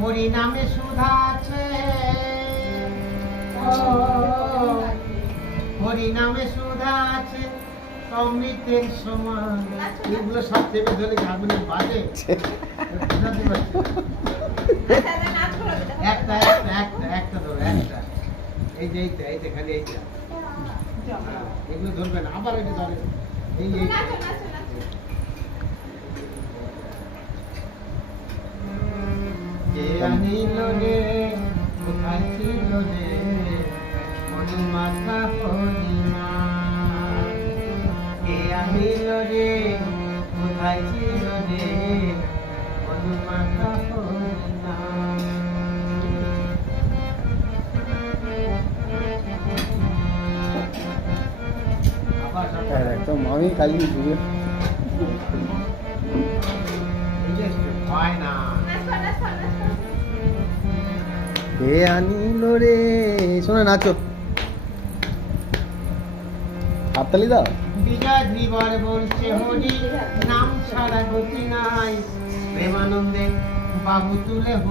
হরি নামে সুধা আছে, হরি নামে সুধা আছে অমৃতের সমান। এগুলো সব চেপে ধরে গাগুলি বাজে। একটা একটা একটা একটা ধরো, একটা এই যে এইটা খালি এইটা, এগুলো ধরবে না, আবার এটা ধরে এই এইটা। কে আনিল রে, কোথায় ছিল রে মধুমাখা পূর্ণিমা? কে আনিল রে, কোথায় ছিল রে মধুমাখা পূর্ণিমা? একদম আমি কালি ঘুরে হয় না। কে আনিল রে, শোনা নাচো, হাততালি দাও। বিজয় ধীবর বলছে হরি নাম ছাড়া গতি নাই, প্রেমানন্দে বাবু তুলে হরি।